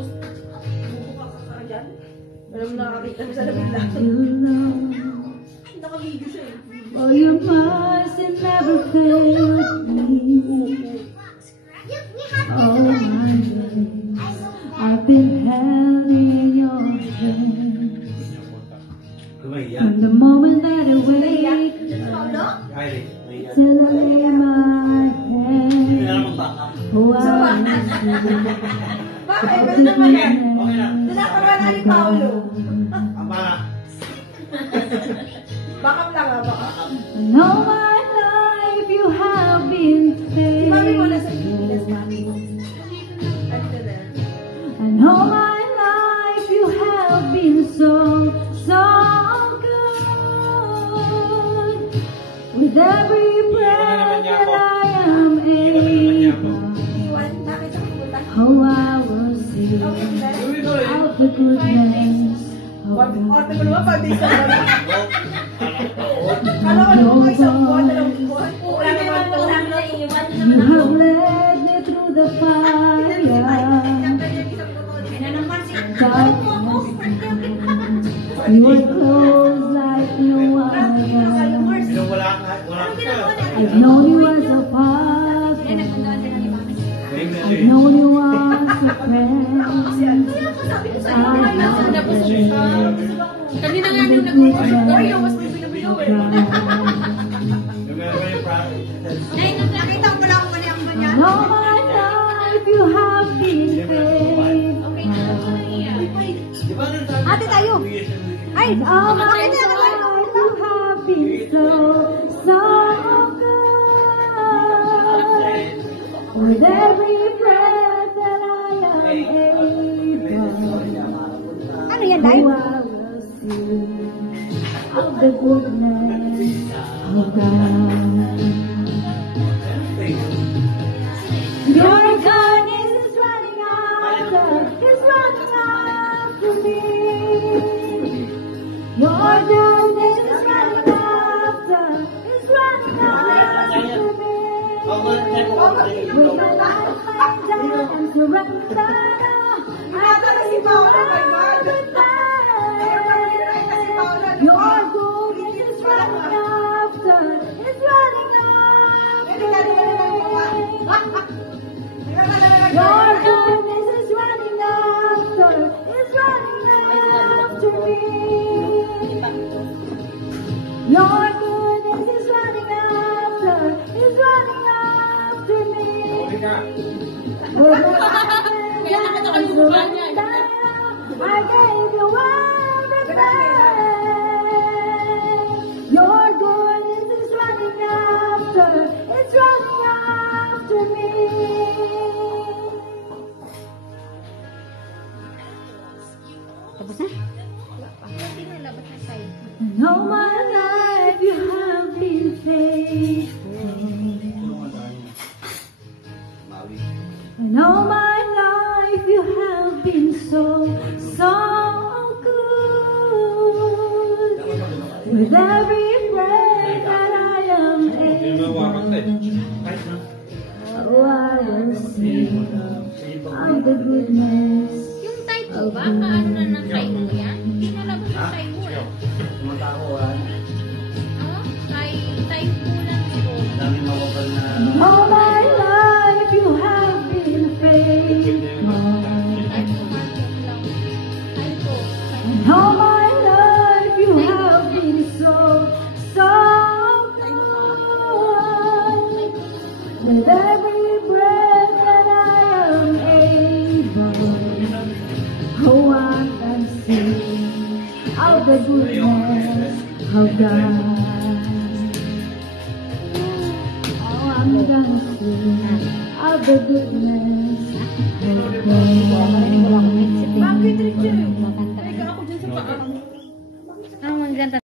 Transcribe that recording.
tapos bubukak ka dyan. Alam mo nakakita mo sa labig lang. Naka-video siya eh. Oh, you must have never failed me. Oh, my days, I've been held in your hands. From the moment that I wake till I lay my head. Oh, I bakit? Ano naman yan? Tinatawa na ni Paolo. Bakam lang ah, bakam. And all my life you have been faithful. Mami mo na sa Pilipinas, mami mo. And all my life you have been so good. With every breath that I am able, oh, I will sing of the goodness of God. You have led me through the fire, you are close like no other. I've known you as a father, I've known you as a friend. Kanina nga yung nag-uwi, mas may binabilaw eh. Nakita ko lang kung ano ba niya. All my life you have been faithful. Ate tayo! Ay! All my life you have been so good. With every breath that I am able, Ano yan, Day? oh, I will sing of the goodness of God. Your kindness is running after me. Your goodness is running after me. With my life laid down and surrender, I give you everything. Your goodness is running after me. Your goodness is running after me. Your goodness is running after me. I gave you everything. Your goodness is running after me. Tapos na? And all my life you have been faithful. And all my life you have been so good. With every breath that I am able, oh, I will sing of the goodness. Yung title ba? Paano na ng title yan? Hindi nalabas yung title eh. Title lang siguro. All my life you have been faithful. And all my life you have been so good. With every breath that I am able, oh, I can sing of the goodness of God. Oh, I'm gonna sing of the goodness of God. Bakit, Richard? Teka ako dyan sa paa. Anong maganda?